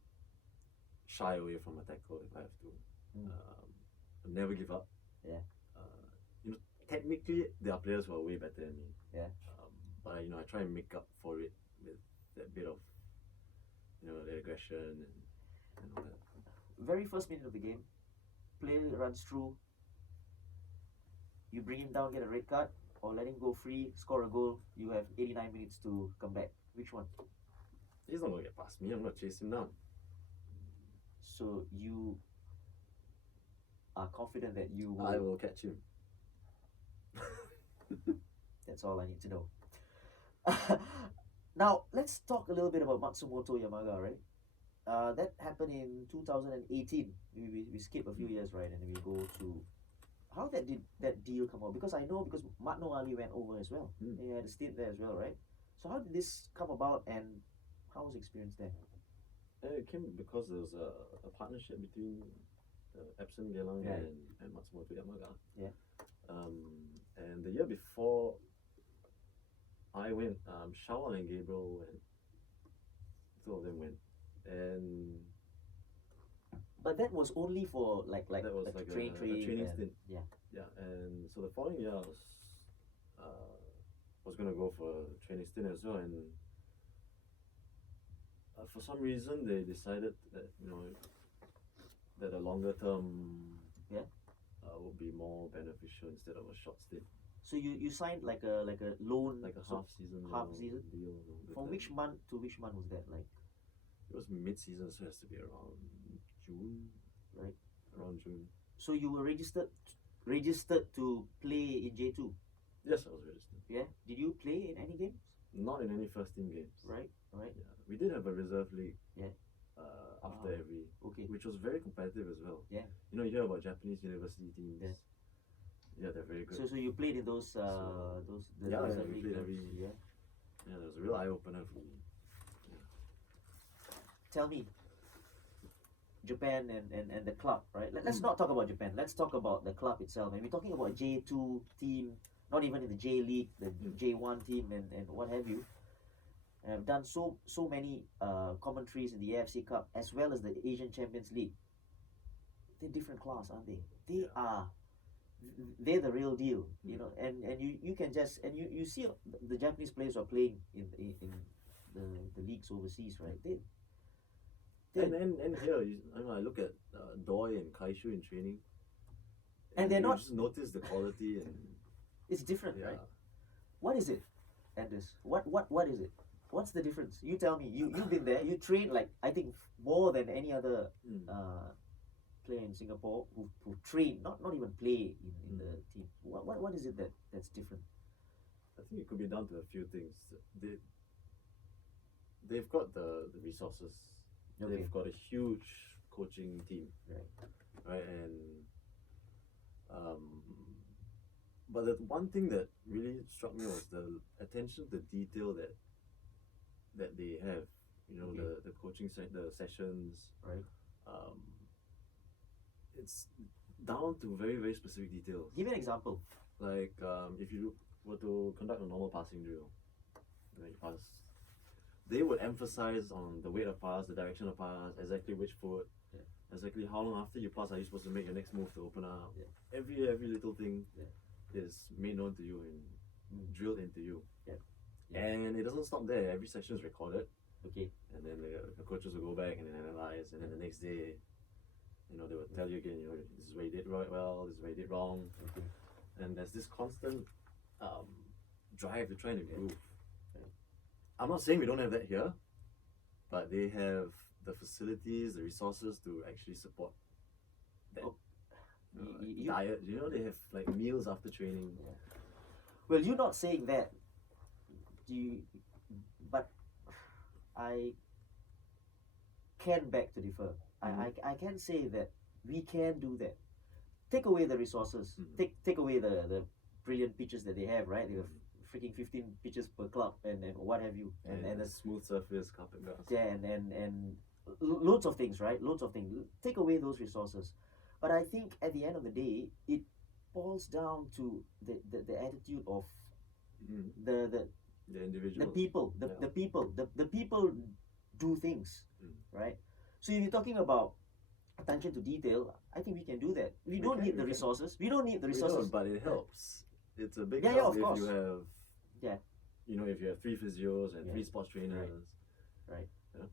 shy away from a tackle if I have to. I'll never give up. Yeah. Technically, there are players who are way better than me. Yeah. But I try and make up for it with that bit of the aggression and all that. Very first minute of the game, player runs through. You bring him down, get a red card, or let him go free, score a goal. You have 89 minutes to come back. Which one? He's not gonna get past me. I'm gonna chase him down. So you are confident that you will. I will catch him. That's all I need to know. Now let's talk a little bit about Matsumoto Yamaga, right? That happened in 2018. We skip a few years, right, and then we go to how did that deal come out? Because I know Matno Ali went over as well. He had a stint there as well, right? So how did this come about, and how was the experience there? It came because there was a partnership between Epson Geylang and Matsumoto Yamaga. Yeah. And the year before I went, Shawan and Gabriel went. Two of them went. And But that was only for like that was like a training stint. Yeah. Yeah, and so the following year I was gonna go for a training stint as well, and for some reason they decided that that a longer term would be more beneficial instead of a short stint. So you signed like a loan, Like a half season deal. From which month to which month was that? Like it was mid-season, so it has to be around June, right? Around June. So you were registered to play in J2. Yes, I was registered. Yeah. Did you play in any games? Not in any first team games. Right. Yeah, we did have a reserve league. Yeah. After every, okay, which was very competitive as well. Yeah. You hear about Japanese university teams. Yeah. Yeah, they're very good. So you played in those we reserve played league every. games, yeah. Yeah, that was a real eye opener for me. Tell me, Japan and the club, right? Let's not talk about Japan. Let's talk about the club itself. And we're talking about J2 team. not even in the J League, the J1 team, and what have you. And have done so many commentaries in the AFC Cup as well as the Asian Champions League. They're different class, aren't they? They're the real deal, you know. And you can just you see the Japanese players who are playing in the leagues overseas, right? And here, I look at Doi and Kaishu in training, and they're not. Just notice the quality and it's different, right? What is it, Anders? What is it? What's the difference? You tell me. You've been there. You train like I think more than any other player in Singapore who train, not even play in the team. What is it that's different? I think it could be down to a few things. They've got the resources. Okay. They've got a huge coaching team, right? And but the one thing that really struck me was the attention to detail that they have. You know, the coaching the sessions, right? It's down to very, very specific details. Give me an example. Like if you were to conduct a normal passing drill, you pass, they would emphasize on the weight of pass, the direction of pass, exactly which foot, exactly how long after you pass are you supposed to make your next move to open up. Every little thing is made known to you and drilled into you. And it doesn't stop there. Every session is recorded. Okay. And then the coaches will go back and then analyze, and then the next day, you know, they will tell you again, you know, this is where you did well, this is where you did wrong. Okay. And there's this constant drive to try and improve. I'm not saying we don't have that here, but they have the facilities, the resources to actually support that diet. You know, they have like meals after training. Well, you're not saying that. But I can beg to differ. I can say that we can do that. Take away the resources. Take away the brilliant pitches that they have, right? They have freaking 15 pitches per club and what have you. And a smooth surface, carpet grass. Yeah, and loads of things, right? Loads of things. Take away those resources. But I think at the end of the day, it boils down to the attitude of the individual, the people do things, right? So if you're talking about attention to detail, I think we can do that. We don't need the resources. We don't need the resources. But it helps. It's a big help help of if course. you have, you know, if you have 3 physios and 3 sports trainers. Right. Yeah.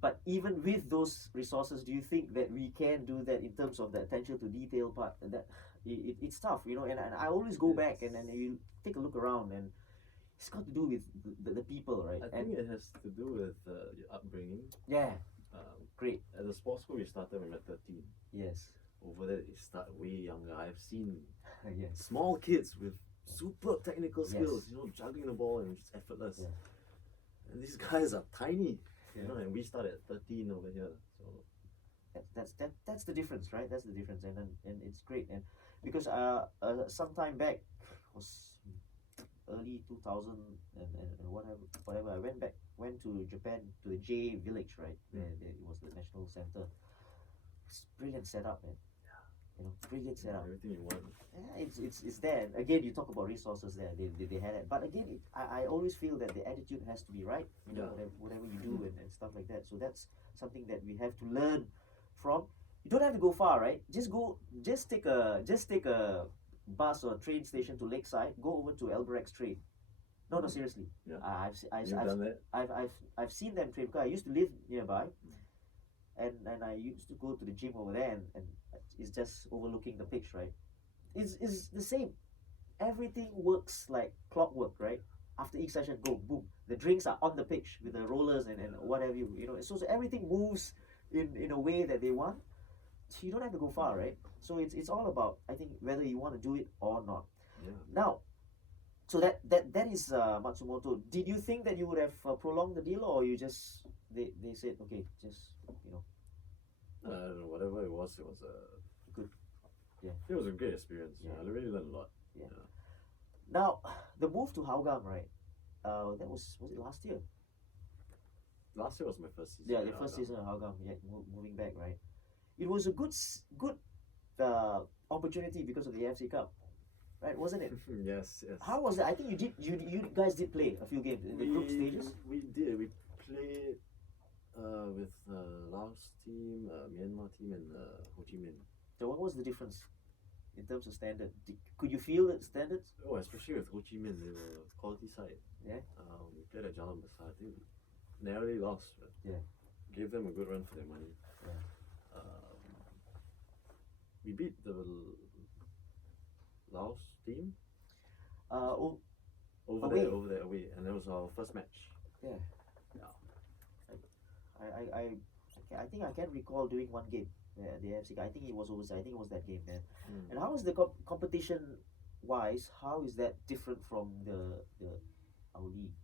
But even with those resources, do you think that we can do that in terms of the attention to detail part? That it's tough, you know. And I always go back and you take a look around, and it's got to do with the people, right? I think it has to do with your upbringing. Yeah. Great. At the sports school, we started when we were 13. Yes. Over there, they start way younger. I've seen yes. small kids with super technical skills, you know, juggling the ball and just effortless. Yeah. And these guys are tiny, you know, and we start at 13 over here. So that's the difference, right? That's the difference, and it's great. And because some time back, was early 2000 and whatever, I went to Japan, to the J Village, right? It was the national center. It's brilliant setup, man. You know, brilliant setup. Everything you want. Yeah, it's there. Again, you talk about resources there. They had it, but again, I always feel that the attitude has to be right. You know, whatever you do and stuff like that. So that's something that we have to learn from. You don't have to go far, right? Just take a bus or train station to Lakeside. Go over to Albirex train. No, seriously. Yeah. I've seen them train because I used to live nearby, and I used to go to the gym over there, and it's just overlooking the pitch, right? It's the same. Everything works like clockwork, right? After each session, go boom. The drinks are on the pitch with the rollers and what have you. You know, so everything moves in a way that they want. So you don't have to go far, right? So it's all about, I think, whether you want to do it or not. Yeah. Now, so that is Matsumoto. Did you think that you would have prolonged the deal, or you just they said okay, just you know? I don't know, whatever it was good. Yeah. It was a great experience. Yeah. I really learned a lot. Yeah. Now the move to Hougang, right? That was it last year? Last year was my first season. Yeah, the first season at Hougang. Yeah, moving back, right? It was a good opportunity because of the AFC Cup. right? Wasn't it? Yes, yes. How was that? I think you guys did play a few games in the group stages. We did. We played with Laos team, Myanmar team, and Ho Chi Minh. So what was the difference in terms of standard? Could you feel the standards? Oh, especially with Ho Chi Minh, they were quality side. Yeah. We played at Jalan Besar. I think we narrowly lost, but Yeah. gave them a good run for their money. Yeah. We beat the Laos team Oh, over away. there, away, and it was our first match. yeah. Yeah. I think I can recall doing one game. The AFC. I think it was overseas. I think it was that game, man. Mm. And how is the competition wise? How is that different from our league?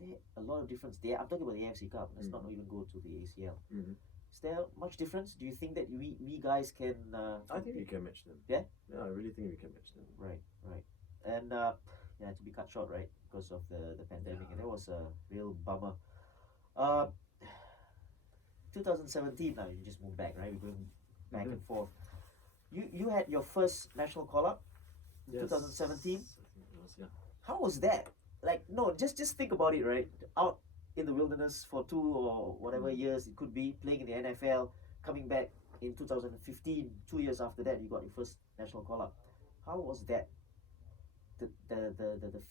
Is there a lot of difference there? I'm talking about the AFC Cup. Let's not even go to the ACL. Mm-hmm. Is there much difference? Do you think that we guys can? I think we can match them. Yeah? Yeah, I really think we can match them. Right. And yeah, to be cut short, right, because of the pandemic, and that was a real bummer. 2017 now, you just moved back, right? We're going back and forth. You had your first national call up, Yes. 2017. I think it was, yeah. How was that? Like, no, just think about it, right? Out in the wilderness for 2 or whatever years it could be, playing in the NFL, coming back in 2015, 2 years after that, you got your first national call up. How was that? The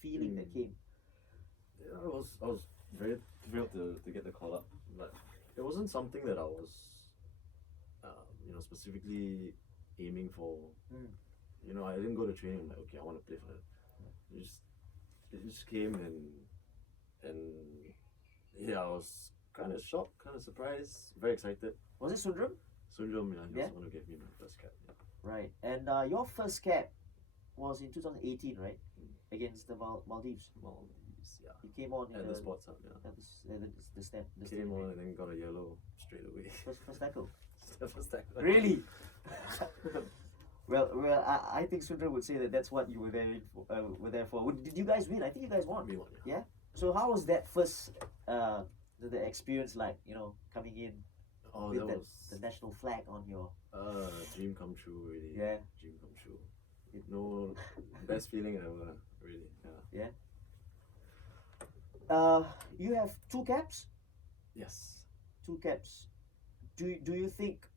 feeling that came. Yeah, I was very thrilled to get the call up, but it wasn't something that I was, specifically aiming for. You know, I didn't go to training. I'm like, okay, I want to play for it. It just came and yeah, I was kind of shocked, kind of surprised, very excited. Was it Sundram? Sundram, yeah, he Yeah? was the one who gave me my first cap. Yeah. Right. And your first cap was in 2018, right? Against the Maldives. Maldives, yeah. You came on At the sports hub, yeah. at the step. Came on and then got a yellow straight away. First tackle. First tackle. Really? Well, I think Sundram would say that that's what you were there for. Did you guys win? I think you guys won. We won, Yeah. So how was that first the experience like? You know, coming in Oh, with that was the national flag on your. dream come true, really. Yeah. Dream come true. No, best feeling ever, really. Yeah. You have 2 caps. Yes. 2 caps. Do you think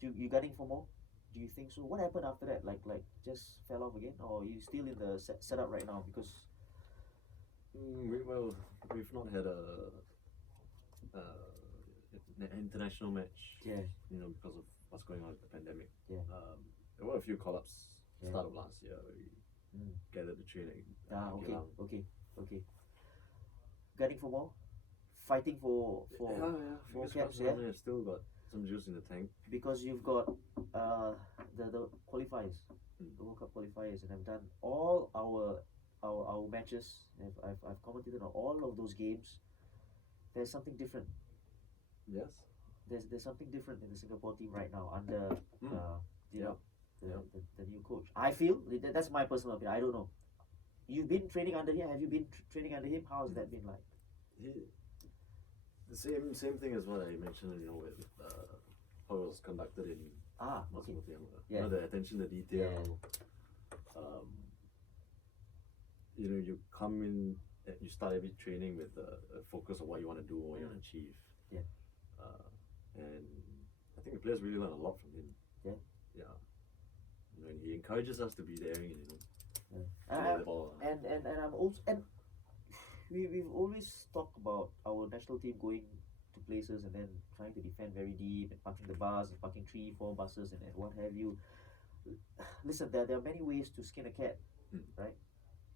you gunning for more? Do you think so? What happened after that? Like just fell off again, or are you still in the setup right now? Because We've not had an international match. Yeah. You know, because of what's going on with the pandemic. Yeah. There were a few call-ups Yeah. start of last year where we gathered the training. Okay. Gunning for more, fighting for Yeah. more Fingers caps, crossed, yeah. I've still got some juice in the tank. Because you've got the qualifiers, the World Cup qualifiers, and I've done all our matches. I've commented on all of those games. There's something different. Yes. There's something different in the Singapore team right now under the new coach. I feel that's my personal opinion. I don't know. You've been training under him. Have you been training under him? How has that been like? The same thing as what I mentioned, with how it was conducted in Okay. Matsumoto Yamaga. Yeah. The attention to detail. You come in, you start every training with a focus on what you want to do, what you want to achieve. Yeah. And I think the players really learn a lot from him. Yeah. Yeah. And he encourages us to be daring and Yeah. the ball. And I'm also we've always talked about our national team going to places and then trying to defend very deep and parking the bus and parking 3-4 buses and what have you. Listen, there are many ways to skin a cat, right?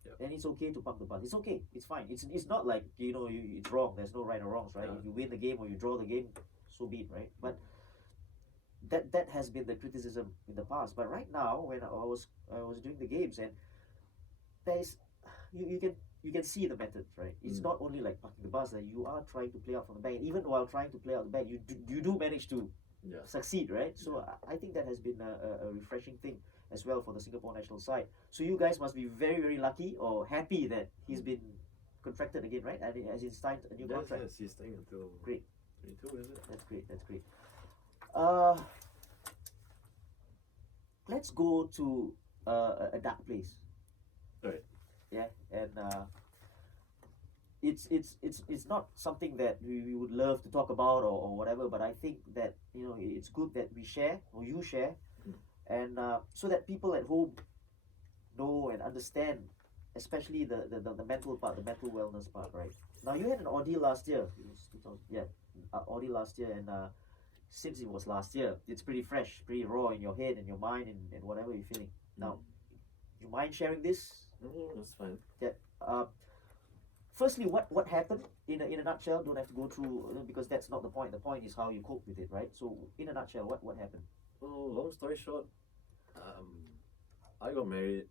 Yeah. And it's okay to park the bus. It's okay. It's fine. It's not like it's wrong. There's no right or wrongs, right? Yeah. If you win the game or you draw the game, so be it, right? But that has been the criticism in the past. But right now, when I was doing the games, and there is you can see the method, right? It's not only like parking the bus that you are trying to play out from the back. And even while trying to play out the back, you do manage to succeed, right? So I think that has been a refreshing thing as well for the Singapore national side. So you guys must be very, very lucky or happy that he's been contracted again, right? And as he signed a new contract. Yes, he's staying until Great. 22, is it? That's great. let's go to a dark place. Right. Yeah, and it's not something that we would love to talk about or whatever, but I think that it's good that we share or you share, and so that people at home know and understand, especially the mental part, the mental wellness part, right? Now you had an ordeal last year. It was 2000, yeah, ordeal last year, and since it was last year, it's pretty fresh, pretty raw in your head and your mind and whatever you're feeling. Now, you mind sharing this? That's fine. Yeah. Firstly, what happened in a nutshell? Don't have to go through because that's not the point. The point is how you cope with it, right? So, in a nutshell, what happened? Well, long story short, I got married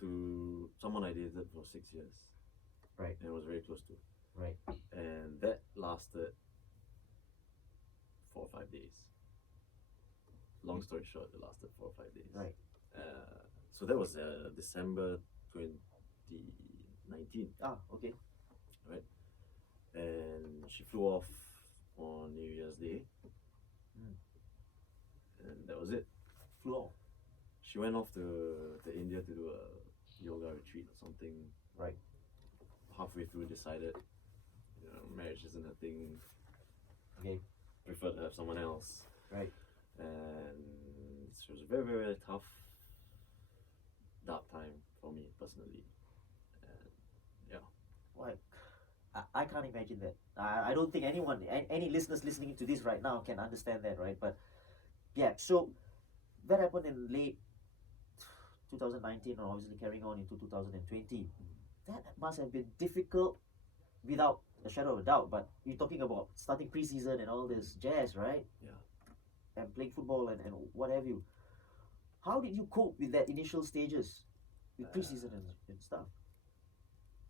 to someone I dated for 6 years. Right. And I was very close to. Right. And that lasted 4 or 5 days. Long story short, it lasted 4 or 5 days. Right. So that was December 2019. Ah, okay. Right. And she flew off on New Year's Day. And that was it. Flew off. She went off to India to do a yoga retreat or something. Right. Halfway through, decided, marriage isn't a thing. Okay. Prefer to have someone else. Right. And it was a very, very, very tough, dark time for me personally. And yeah. Like, I can't imagine that. I don't think anyone, any listeners listening to this right now can understand that, right? But yeah, so that happened in late 2019 and obviously carrying on into 2020. That must have been difficult without a shadow of a doubt. But you're talking about starting preseason and all this jazz, right? Yeah. And playing football and what have you. How did you cope with that initial stages with preseason and stuff?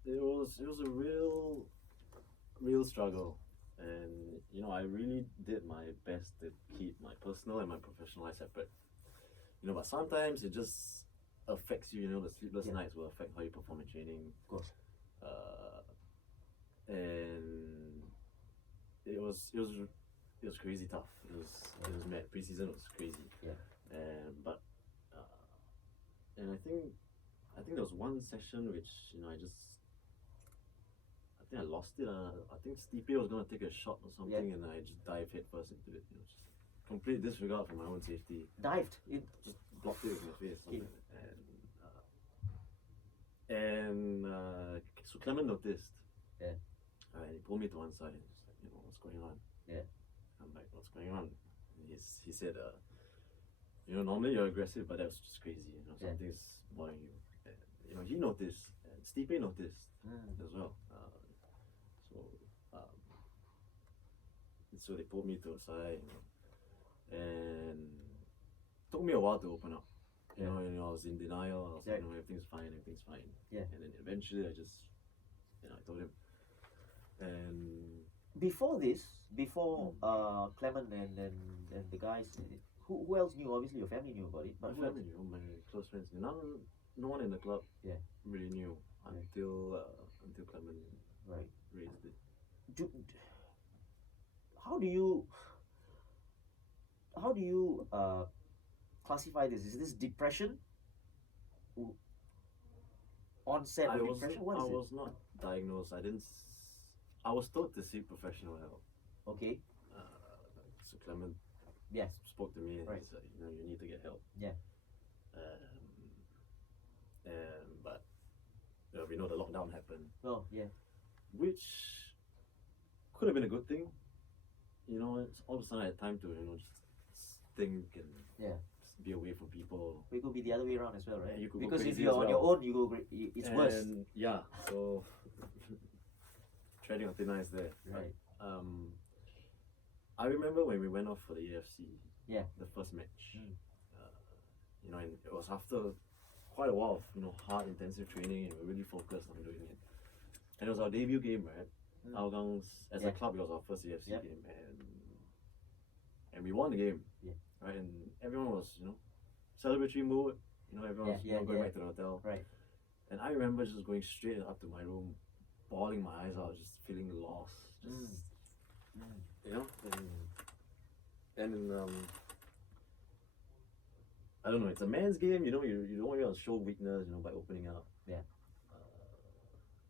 It was a real struggle, and I really did my best to keep my personal and my professional life separate. But sometimes it just affects you. The sleepless nights will affect how you perform in training. Of course. And it was crazy tough. It was mad. Preseason was crazy. Yeah. And I think there was one session which I think I lost it. I think Stipe was gonna take a shot or something, and I just dived head first into it. Just complete disregard for my own safety. Dived? Just blocked it with my face. Okay. So Clement noticed. Yeah. And he pulled me to one side and just like, what's going on? Yeah. I'm like, what's going on? And he said, normally you're aggressive, but that was just crazy. Something's bothering you. And, he noticed, and Stipe noticed as well. So they pulled me to a side, and it took me a while to open up. I was in denial. I was like, everything's fine. Yeah. And then eventually I just, I told him. And before Clement and the guys, who else knew? Obviously your family knew about it. But my family knew, my close friends knew. No one in the club really knew until Clement raised it. How do you classify this? Is this depression? Onset of depression? What is I it? was not diagnosed. I was told to seek professional help. Okay. So Clement spoke to me and he said, you need to get help. Yeah. But we know the lockdown happened. Oh, yeah. Which could have been a good thing. It's all of a sudden I had time to, just think and be away from people. It could be the other way around as well, right? You could because go if crazy you're as on well. your own, it's worse. Yeah, so treading on thin ice there. Right. But, I remember when we went off for the AFC. Yeah. The first match. And it was after quite a while of hard intensive training, and we were really focused on doing it. And it was our debut game, right? Hougang, as a club, it was our first AFC game, and we won the game. Yeah. Right, and everyone was celebratory mood. Everyone was going back to the hotel. Right. And I remember just going straight up to my room, bawling my eyes out, just feeling lost. And I don't know. It's a man's game. You know, you don't want to show weakness. You know, by opening up. Yeah.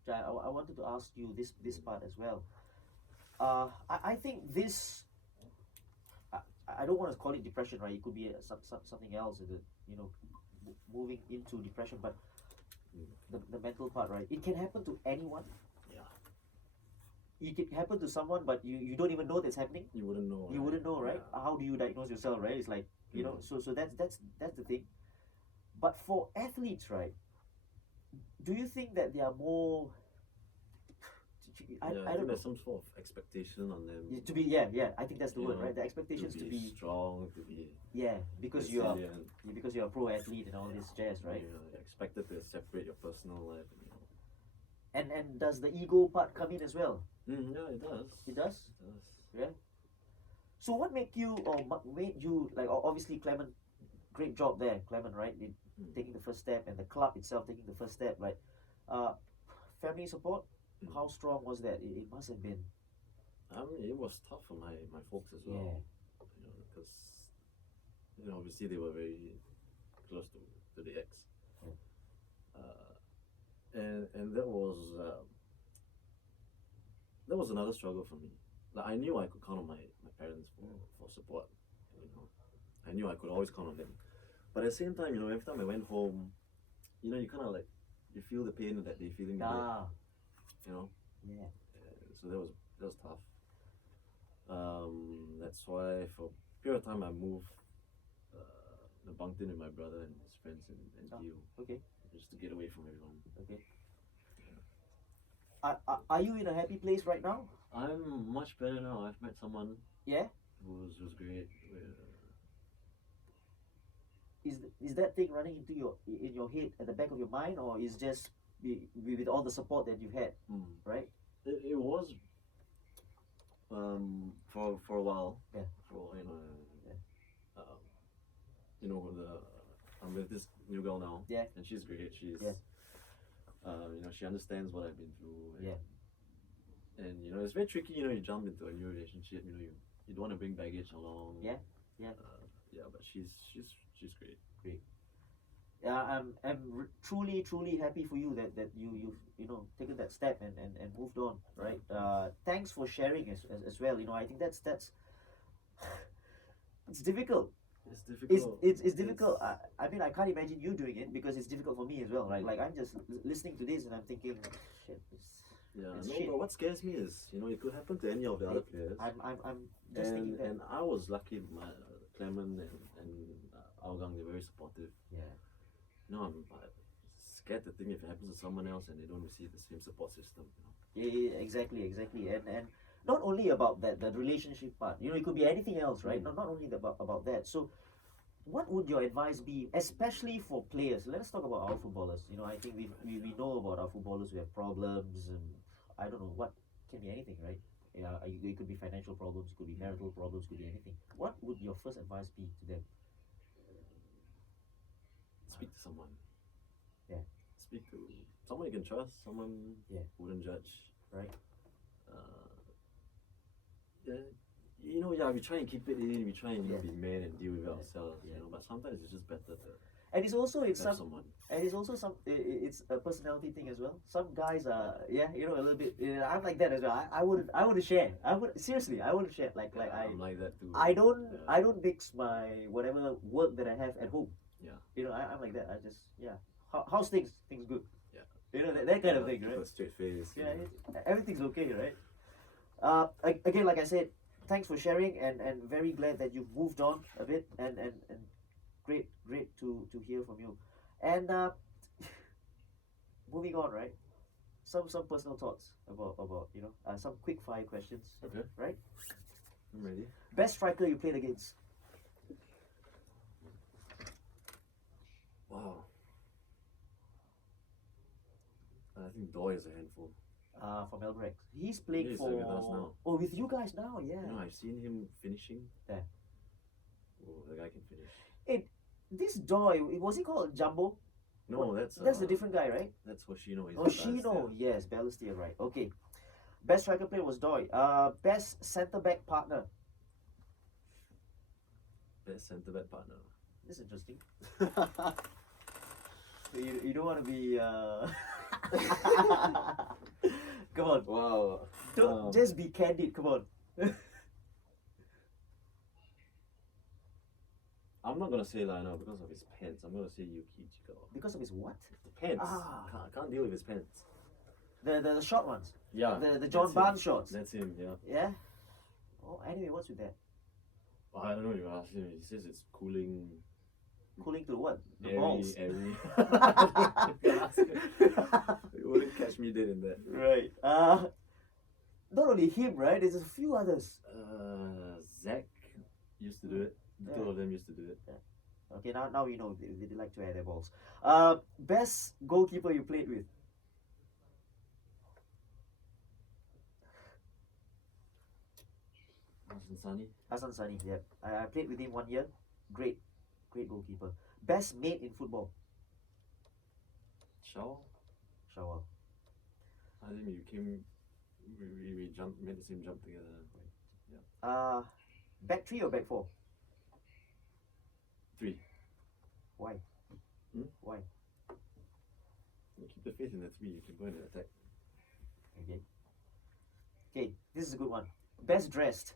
Jai, I wanted to ask you this part as well. I think this. I don't want to call it depression, right? It could be something else, you know, moving into depression. But the mental part, right? It can happen to anyone. Yeah. It can happen to someone, but you don't even know that's happening. You wouldn't know. You wouldn't know, right? Yeah. How do you diagnose yourself, right? It's like, you know, so that's the thing. But for athletes, right? Do you think that they are more? I I don't think know. there's some sort of expectation on them. To be I think that's the You word, know, right? The expectations to be strong, to be because you are resilient. a pro athlete and all this jazz, right? You're expected to separate your personal life. And does the ego part come in as well? Yeah, it does. It does. It does. Yeah. So what made you made you like obviously Clement, great job there, Clement, right? Taking the first step and the club itself taking the first step, right? Family support, how strong was that? It must have been. I mean, it was tough for my folks as well. Yeah. You know, because obviously they were very close to the ex. And that was another struggle for me. Like I knew I could count on my parents for support. You know, I knew I could always count on them. But at the same time, every time I went home, you kind of like you feel the pain that they're feeling. You know. Yeah. So that was tough. That's why for a period of time I moved, bunked in with my brother and his friends in Deal. Okay. Just to get away from everyone. Okay. Are you in a happy place right now? I'm much better now. I've met someone. Yeah. Who's great. Is that thing running into in your head at the back of your mind, or is just with all the support that you've had, right? It was for a while. Yeah. I'm with this new girl now. Yeah. And she's great. She's she understands what I've been through. And it's very tricky. You jump into a new relationship. You don't want to bring baggage along. Yeah. But she's great. Great. Yeah, I'm truly happy for you that you've taken that step and moved on, right? Thanks for sharing as well. I think that's it's difficult. It's difficult. It's difficult. I mean, I can't imagine you doing it because it's difficult for me as well, right? Like I'm just listening to this and I'm thinking, shit. Shit. But what scares me is, it could happen to any of the other players. I'm just thinking that. And I was lucky. My Clement and Algang, they're very supportive. Yeah. I'm scared to think if it happens to someone else and they don't receive the same support system. Yeah, exactly. And not only about that, the relationship part. It could be anything else, right? Not only about that. So, what would your advice be, especially for players? Let us talk about our footballers. I think we know about our footballers who have problems, and I don't know what can be anything, right? Yeah, it could be financial problems, it could be marital problems, could be anything. What would your first advice be to them? Speak to someone. Yeah. Speak to someone you can trust, someone who wouldn't judge. Right. We try and keep it in, we try and be men and deal with it ourselves, but sometimes it's just better to and it's also someone. And it's also it's a personality thing as well. Some guys are a little bit. I'm like that as well. I would share. I would share. Like I'm like that too. I don't mix my whatever work that I have at home. Yeah. I'm like that. I just how's things good. Yeah. That kind of thing, right? Straight face. Yeah, everything's okay, right? Again, like I said, thanks for sharing, and very glad that you've moved on a bit, and great to hear from you. And moving on, right? Some personal thoughts about some quick fire questions. Okay. Right? I'm ready. Best striker you played against? Wow. I think Doy is a handful. From Elbrecht. He's playing He's for with us now. Oh, with you guys now, yeah. I've seen him finishing. Yeah. Oh, the guy can finish. This Doy, was he called Jumbo? No, that's a different guy, right? That's Hoshino. Hoshino, yes, Balestier, right. Okay. Best striker player was Doy. Best centre back partner. Best centre back partner. This is interesting. You don't want to be. Come on. Wow. Don't just be candid. Come on. I'm not gonna say Lionel because of his pants. I'm gonna say Yuki Chikawa. Because of his what? The pants. Ah. I can't deal with his pants. The short ones. Yeah. The John that's Barnes him. shorts. That's him. Yeah. Yeah. Oh, anyway, what's with that? I don't know. You ask him. He says it's cooling. Cooling to what? The Airy, balls. airy. You wouldn't catch me dead in that. Right. Not only him, right? There's a few others. Zach used to do it. The two of them used to do it. Okay, now we know they like to air their balls. Best goalkeeper you played with? Hassan Sani, yeah. I played with him 1 year. Great goalkeeper. Best mate in football? Shaw? Shawal. I think we made the same jump together. Back three or back four? 3. Why? Hmm? Why? You keep the faith in the 3, you can go in and attack. Okay, this is a good one. Best dressed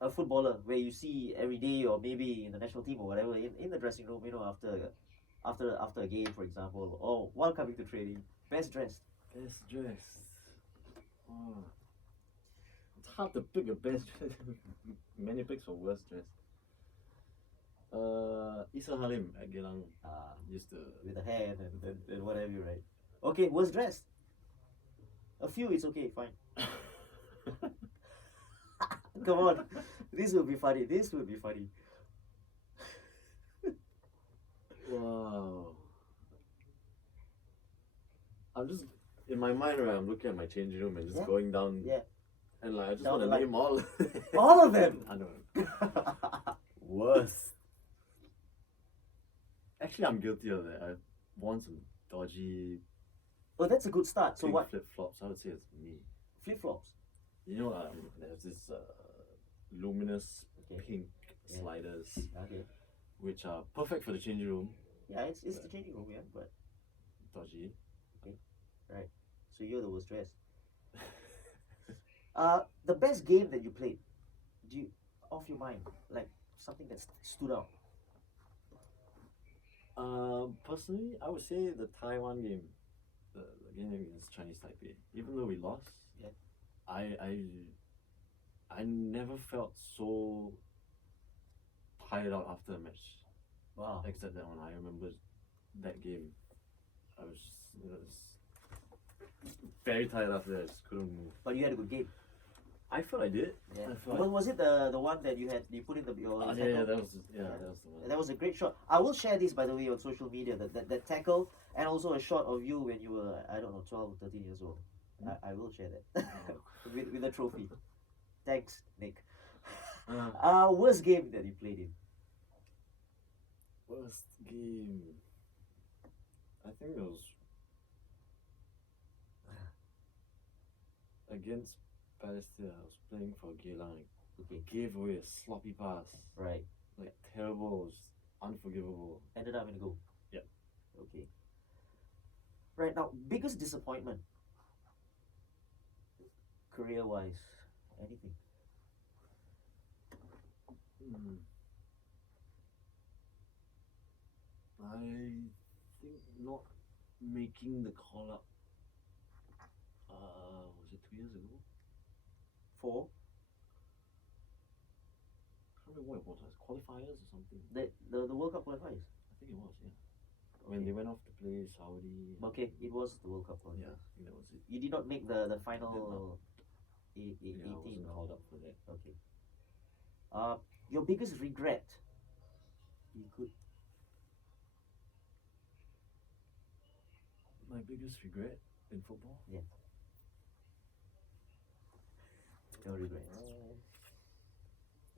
a footballer where you see every day or maybe in the national team or whatever in the dressing room, after a game, for example, or while coming to training. Best dressed. Best dressed. Oh. It's hard to pick a best dressed. Many picks for worst dressed. Isa Halim at Gelang used to. With the hair and what have you, right? Okay, worst dressed. A few, it's okay, fine. Come on, this will be funny. Wow. I'm just in my mind, right? I'm looking at my changing room and just going down. Yeah. And like I just Down want to the name all. All of them. I know. Worst. Actually, I'm guilty of that. I've worn some dodgy. Oh, that's a good start. So pink what? Flip flops. I would say it's me. Flip flops. You know, there's this luminous pink sliders, Okay. which are perfect for the changing room. Yeah, it's the changing room, yeah, but Dodgy. right. So you're the worst dressed. The best game that you played, off your mind, like something that stood out. Personally, I would say the Taiwan game, the game against Chinese Taipei. Even though we lost, Yeah. I never felt so tired out after a match. Wow. Except that one, I remember that game. I was very tired after that. I just couldn't move. But you had a good game. I felt I did. Yeah. I felt Was it the one that you put in your yeah, tackle? that was the one. That was a great shot. I will share this, by the way, on social media, that tackle, and also a shot of you when you were, I don't know, 12, 13 years old. I will share that with the trophy. Thanks, Nick. Worst game that you played in? Worst game. I think it was against Palestine. I was playing for Geylang. Okay. Gave away a sloppy pass. Right. Like terrible. It was unforgivable. Ended up in a goal. Yep. Okay. Right now, biggest disappointment, career-wise, anything? I think not making the call up. Was it 2 years ago? 4. I can't remember what it was. Qualifiers or something. The World Cup qualifiers. I think it was, yeah. When they went off to play Saudi. Okay, it was the World Cup qualifiers. Yeah, I think that was it. You did not make the final. Yeah, I 18. wasn't No? called up for that. Okay. Your biggest regret? You could. My biggest regret in football? Yeah. No regrets.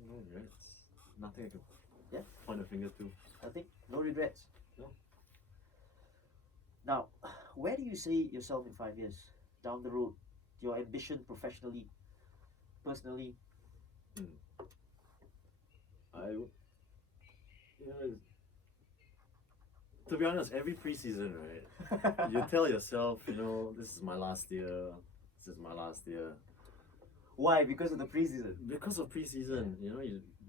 No regrets. Nothing I can Yeah. point a finger to. I think no regrets. No. Now, where do you see yourself in 5 years down the road? Your ambition professionally, personally? To be honest, every preseason, right, you tell yourself, this is my last year. This is my last year. Why? Because of the preseason. Because of preseason, you're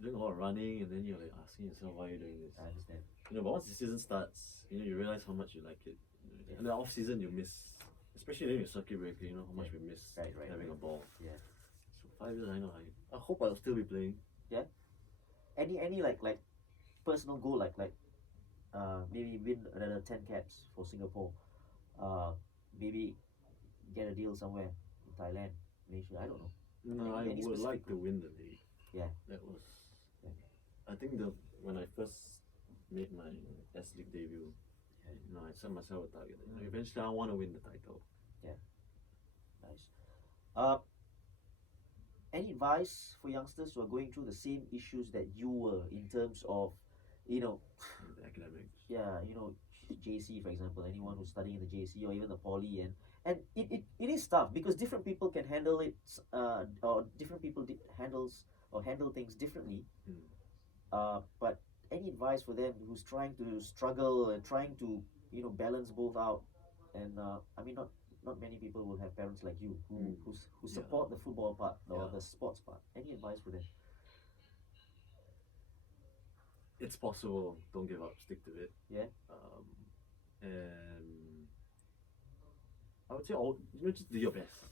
doing a lot of running, and then you're like asking yourself, why are you doing this? I understand. But once the season starts, you realize how much you like it. In the off season, you miss, especially during your circuit breaker. How much we miss having a ball. Yeah. So 5 years, I hope I'll still be playing. Yeah. Any like personal goal like maybe win another 10 caps for Singapore. Maybe get a deal somewhere in Thailand, Malaysia. I don't know. No, I would like to win the league. Yeah. That was. I think when I first made my S League debut, I set myself a target. Eventually, I want to win the title. Yeah. Nice. Any advice for youngsters who are going through the same issues that you were in terms of, The academics. Yeah, JC for example, anyone who's studying in the JC or even the poly, and it is tough because different people can handle it, or different people handle things differently. But any advice for them who's trying to struggle and trying to balance both out, and I mean not many people will have parents like you who support the football part or the sports part. Any advice for them? It's possible. Don't give up. Stick to it. Yeah. And I would say, just do your best.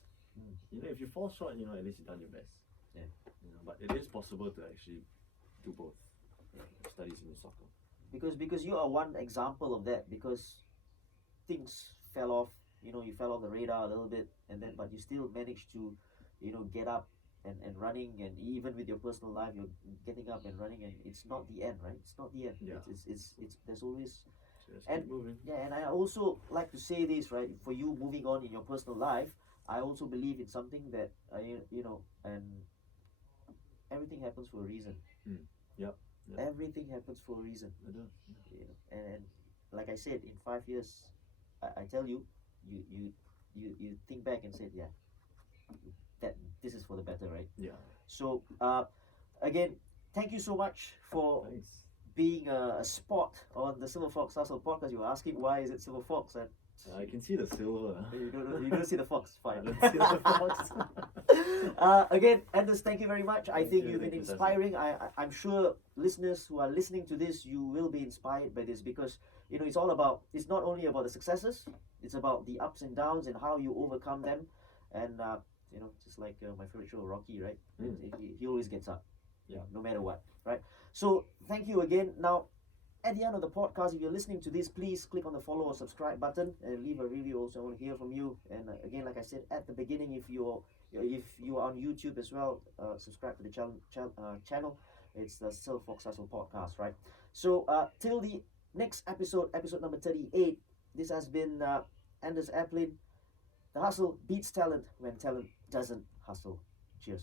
If you fall short, at least you've done your best. Yeah. But it is possible to actually do both. Studies in soccer. Because you are one example of that. Because things fell off. You fell off the radar a little bit, and then but you still managed to, get up and running, and even with your personal life, you're getting up and running, and it's not the end, right? It's not the end. Yeah. It's there's always. Just And keep moving. yeah, and I also like to say this, right? For you moving on in your personal life, I also believe it's something that and everything happens for a reason. Yep. Everything happens for a reason. It does. And like I said, in 5 years, I tell you, you think back and say, yeah, that this is for the better, right? Yeah. So again, thank you so much for Thanks. being a spot on the Silverfox Hustle podcast. You were asking why is it Silverfox, and I can see the silver. you don't see the fox. I Fine. don't see the fox. Again, Anders, thank you very much. I Thank think you, you've been thank you, inspiring. I'm sure listeners who are listening to this, you will be inspired by this because it's not only about the successes, it's about the ups and downs and how you overcome them. And just like my favorite show, Rocky, right? He always gets up, no matter what, right? So thank you again. Now, at the end of the podcast, if you're listening to this, please click on the follow or subscribe button and leave a review. Also, I want to hear from you. And again, like I said at the beginning, if you are on YouTube as well, subscribe to the channel. It's the Silverfox Hustle podcast, right? So till the next episode number 38. This has been Anders Aplin. The hustle beats talent when talent doesn't hustle. Cheers.